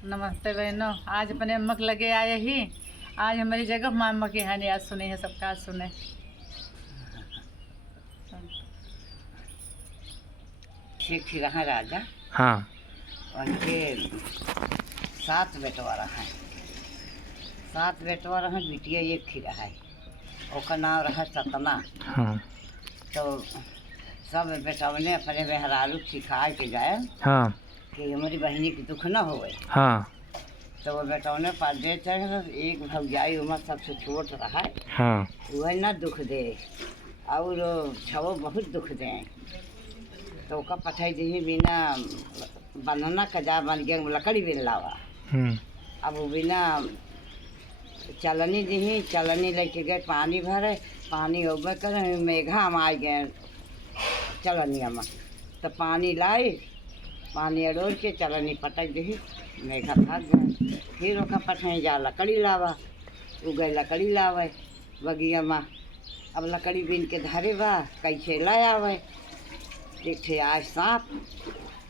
नमस्ते बहनों। आज अपने अम्मा के लगे आए ही। आज हमारी जगह माँ अम्मा की कहानी आज सुनी है, सबका आज सुने। ठीक रहा राजा। हाँ। उनके 7 बेटवा रहा, 7 बेटवा रहा, बिटिया एक ही रहा, ओका नाम रहा सतना। हाँ। तो सब बेटवने अपने मेहरारू सिखा के गए हाँ। कि हमारी बहनी के दुख न होए। हाँ। तो वो बेटवने पर देते एक भौजाई उमर सबसे छोट रहा, हाँ। वह न दुख दे और छवो बहुत दुख दे। तो ओका पठाई दी बिना बनना कजा बन गया, लकड़ी बिन लावा। अब वो बिना चलनी दी, चलनी लेके गए पानी भरे, पानी उबे कर मेघा हम आ गए चलनिया में। तो पानी लाई, पानी अड़ोर के चलनी पटक दी, मेघा भाग गए। फिर ओका पठाई जा लकड़ी लावा, वो गए लकड़ी लावे बगिया में। अब लकड़ी बिन के धरे बा, कैसे लाए आवे, एक ठे आज सांप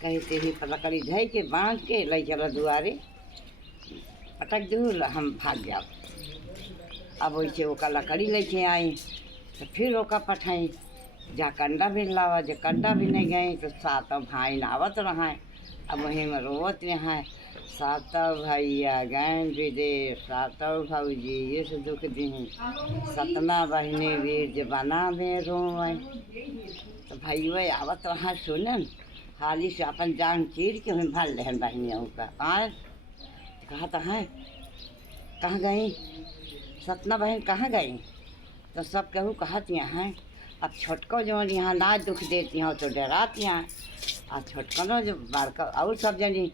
कहते ही लकड़ी धै के बांध के ले चलो दुआरे, पटक दू हम भाग जाओ। अब वैसे ओका लकड़ी लेके आई, तो फिर ओका पठाई जा कंडा भी लावा, जो कंडा भी नहीं गए तो 7 भाई नावत रहा। अब वहीं में रोवत रहा, 7 भैया गए विदेश, 7 भौजी ये से दुख दी, सतना बहने वीर बना में रोए। तो भैया आवत रहा सुनन, हाली से अपन जान चीर के हम भर लेहन बहनियों का आए। कहता है कहाँ गई सतना बहन, कहाँ गई? तो सब कहूँ कहत यहाँ है। अब छोटको जो यहाँ ना दुख देती हैं तो डराती हैं, और छोटकनो जो बड़का और सब जनी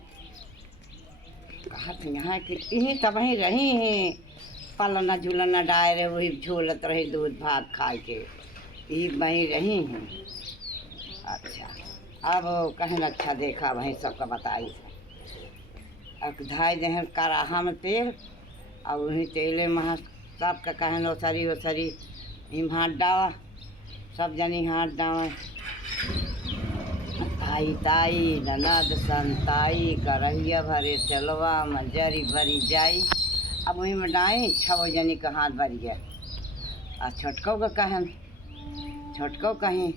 कहत यहाँ कि यहीं तब ही रही हैं, पलना झूलना डाय रहे, वही झूलत रहे दूध भात खा के, यही वहीं रही हैं। अच्छा अब कहन अच्छा देखा वहीं सबका बताई। अब धाय दहन कराहा में तेल, और वहीं तेले में सबका कहन ओसरी ओसरी हिम हाथ डावा, सब जनी हाथ डावा। ताई ताई ननद संताई करहिया भरे चलवा मजरी भरी जाई। अब वहीं में डाई 6 जनी का हाथ भर गया। और छोटको का कहन, छोटको कहीं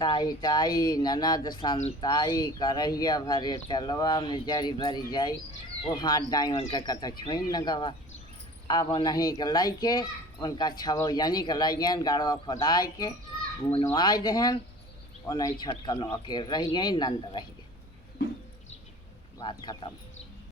ताई ताई ननद संताई करहिया भरे चलवा में जरी भरी जाई। वो हाथ डाई उनका कथा छुई न गवा। अब नहीं के लाई के उनका 6 जनी के लाई गए, गाड़वा खोदाए के मुनवाए दहन, और नहीं छटकन के रह गई, नंद रह गए। बात खत्म।